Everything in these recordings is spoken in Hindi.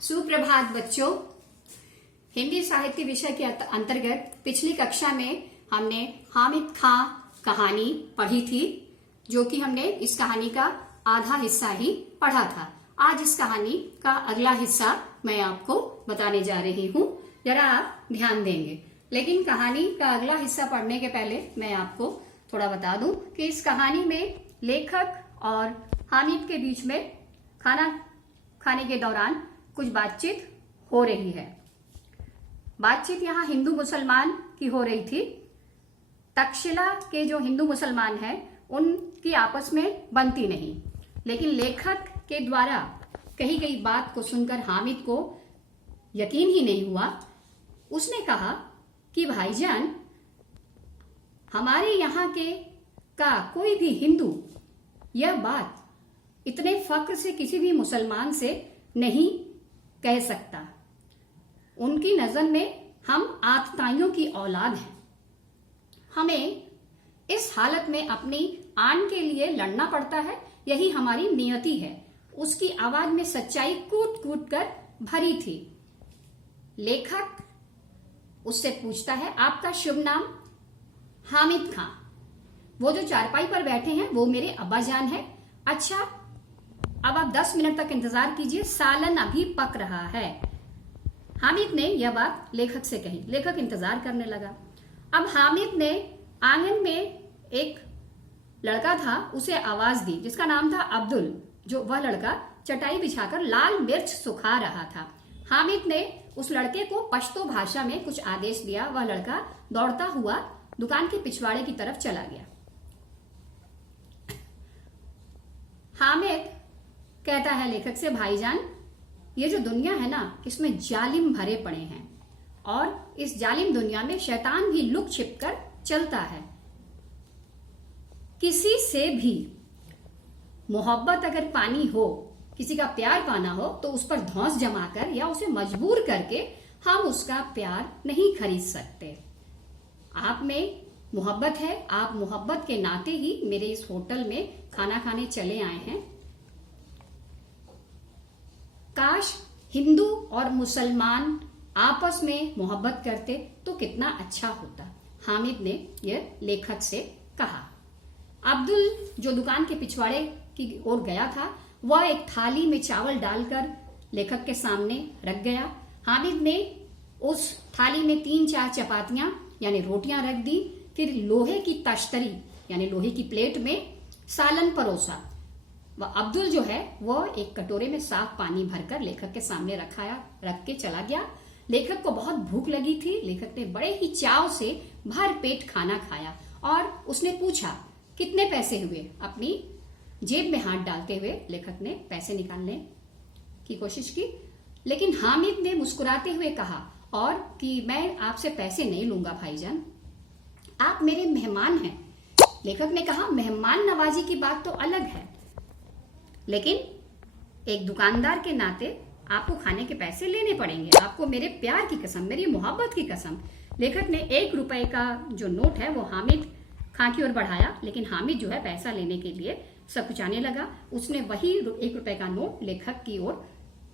सुप्रभात बच्चों। हिंदी साहित्य विषय के अंतर्गत पिछली कक्षा में हमने हामिद खां कहानी पढ़ी थी, जो कि हमने इस कहानी का आधा हिस्सा ही पढ़ा था। आज इस कहानी का अगला हिस्सा मैं आपको बताने जा रही हूँ, जरा आप ध्यान देंगे। लेकिन कहानी का अगला हिस्सा पढ़ने के पहले मैं आपको थोड़ा बता दूं कि इस कहानी में लेखक और हामिद के बीच में खाना खाने के दौरान कुछ बातचीत हो रही है। बातचीत यहाँ हिंदू मुसलमान की हो रही थी। तक्षशिला के जो हिंदू मुसलमान हैं उनकी आपस में बनती नहीं, लेकिन लेखक के द्वारा कही गई बात को सुनकर हामिद को यकीन ही नहीं हुआ। उसने कहा कि भाईजान, हमारे यहाँ के का कोई भी हिंदू यह बात इतने फक्र से किसी भी मुसलमान से नहीं कह सकता। उनकी नजर में हम आतताइयों की औलाद हैं। हमें इस हालत में अपनी आन के लिए लड़ना पड़ता है, यही हमारी नियति है। उसकी आवाज में सच्चाई कूट कूट कर भरी थी। लेखक उससे पूछता है, आपका शुभ नाम? हामिद खां। वो जो चारपाई पर बैठे हैं वो मेरे अब्बाजान है। अच्छा, अब आप 10 मिनट तक इंतजार कीजिए, सालन अभी पक रहा है। हामिद ने यह बात लेखक से कही। लेखक इंतजार करने लगा। अब हामिद ने आंगन में एक लड़का था, उसे आवाज दी, जिसका नाम था अब्दुल। जो वह लड़का चटाई बिछाकर लाल मिर्च सुखा रहा था। हामिद ने उस लड़के को पश्तो भाषा में कुछ आदेश दिया। वह लड़का दौड़ता हुआ दुकान के पिछवाड़े की तरफ चला गया। हामिद कहता है लेखक से, भाईजान, ये जो दुनिया है ना, इसमें जालिम भरे पड़े हैं और इस जालिम दुनिया में शैतान भी लुक छिप कर चलता है। किसी से भी मोहब्बत अगर पानी हो, किसी का प्यार पाना हो, तो उस पर धौंस जमाकर या उसे मजबूर करके हम उसका प्यार नहीं खरीद सकते। आप में मोहब्बत है, आप मोहब्बत के नाते ही मेरे इस होटल में खाना खाने चले आए हैं। काश हिंदू और मुसलमान आपस में मोहब्बत करते तो कितना अच्छा होता। हामिद ने यह लेखक से कहा। अब्दुल, जो दुकान के पिछवाड़े की ओर गया था, वह एक थाली में चावल डालकर लेखक के सामने रख गया। हामिद ने उस थाली में 3-4 चपातियां यानी रोटियां रख दी। फिर लोहे की तश्तरी यानी लोहे की प्लेट में सालन परोसा। वह अब्दुल जो है वह एक कटोरे में साफ पानी भरकर लेखक के सामने रख के चला गया। लेखक को बहुत भूख लगी थी। लेखक ने बड़े ही चाव से भर पेट खाना खाया और उसने पूछा, कितने पैसे हुए? अपनी जेब में हाथ डालते हुए लेखक ने पैसे निकालने की कोशिश की, लेकिन हामिद ने मुस्कुराते हुए कहा और कि मैं आपसे पैसे नहीं लूंगा भाईजान, आप मेरे मेहमान हैं। लेखक ने कहा, मेहमान नवाजी की बात तो अलग है, लेकिन एक दुकानदार के नाते आपको खाने के पैसे लेने पड़ेंगे। आपको मेरे प्यार की कसम, मेरी मोहब्बत की कसम। लेखक ने 1 रुपए का जो नोट है वो हामिद खां की ओर बढ़ाया, लेकिन हामिद जो है पैसा लेने के लिए सकुचाने लगा। उसने वही 1 रुपए का नोट लेखक की ओर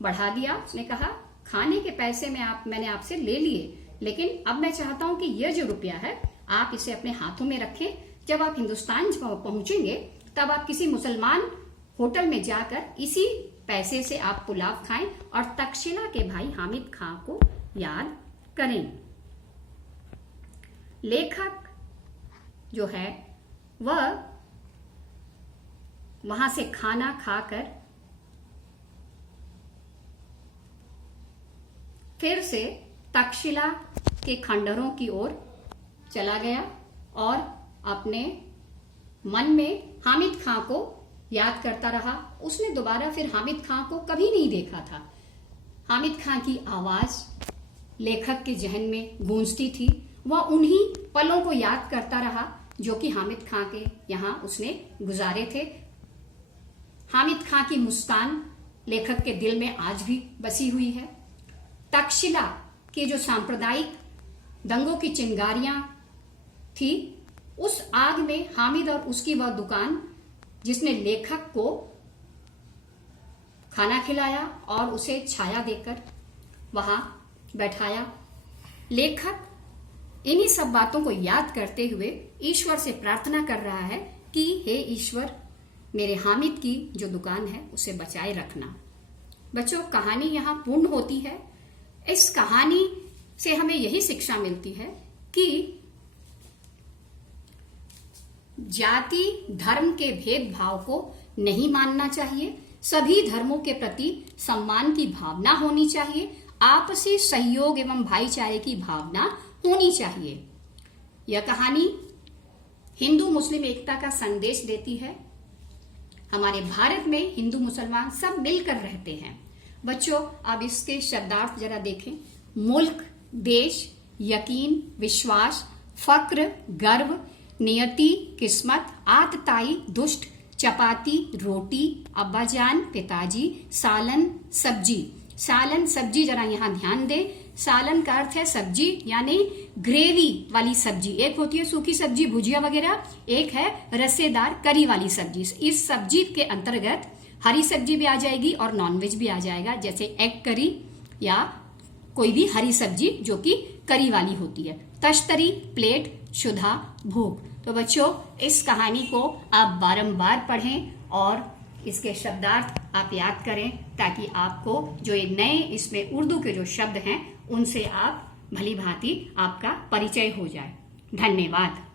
बढ़ा दिया। उसने कहा, खाने के पैसे में मैंने आपसे ले लिए, लेकिन अब मैं चाहता हूं कि यह जो रुपया है आप इसे अपने हाथों में रखें। जब आप हिंदुस्तान पहुंचेंगे तब आप किसी मुसलमान होटल में जाकर इसी पैसे से आप पुलाव खाएं और तक्षशिला के भाई हामिद खां को याद करें। लेखक जो है वह वहां से खाना खाकर फिर से तक्षशिला के खंडहरों की ओर चला गया और अपने मन में हामिद खां को याद करता रहा। उसने दोबारा फिर हामिद खां को कभी नहीं देखा था। हामिद खां की आवाज लेखक के जहन में गूंजती थी। वह उन्हीं पलों को याद करता रहा जो कि हामिद खां के यहां उसने गुजारे थे। हामिद खां की मुस्कान लेखक के दिल में आज भी बसी हुई है। तक्षशिला के जो सांप्रदायिक दंगों की चिंगारियां थी, उस आग में हामिद और उसकी वह दुकान जिसने लेखक को खाना खिलाया और उसे छाया देकर वहां बैठाया। लेखक इन्हीं सब बातों को याद करते हुए ईश्वर से प्रार्थना कर रहा है कि हे ईश्वर, मेरे हामिद की जो दुकान है उसे बचाए रखना। बच्चों, कहानी यहाँ पूर्ण होती है। इस कहानी से हमें यही शिक्षा मिलती है कि जाति धर्म के भेदभाव को नहीं मानना चाहिए, सभी धर्मों के प्रति सम्मान की भावना होनी चाहिए, आपसी सहयोग एवं भाईचारे की भावना होनी चाहिए। यह कहानी हिंदू मुस्लिम एकता का संदेश देती है। हमारे भारत में हिंदू मुसलमान सब मिलकर रहते हैं। बच्चों, अब इसके शब्दार्थ जरा देखें। मुल्क, देश, यकीन, विश्वास, फक्र, गर्व, नियति, किस्मत, आतताई, दुष्ट, चपाती, रोटी, अब्बाजान, पिताजी, सालन, सब्जी। सालन सब्जी जरा यहाँ ध्यान दें। सालन का अर्थ है सब्जी, यानी ग्रेवी वाली सब्जी। एक होती है सूखी सब्जी, भुजिया वगैरह, एक है रसेदार करी वाली सब्जी। इस सब्जी के अंतर्गत हरी सब्जी भी आ जाएगी और नॉनवेज भी आ जाएगा, जैसे एग करी या कोई भी हरी सब्जी जो कि करी वाली होती है। तश्तरी, प्लेट, क्षुधा, भूख। तो बच्चों, इस कहानी को आप बारंबार पढ़ें और इसके शब्दार्थ आप याद करें, ताकि आपको जो ये नए इसमें उर्दू के जो शब्द हैं उनसे आप भली भांति आपका परिचय हो जाए। धन्यवाद।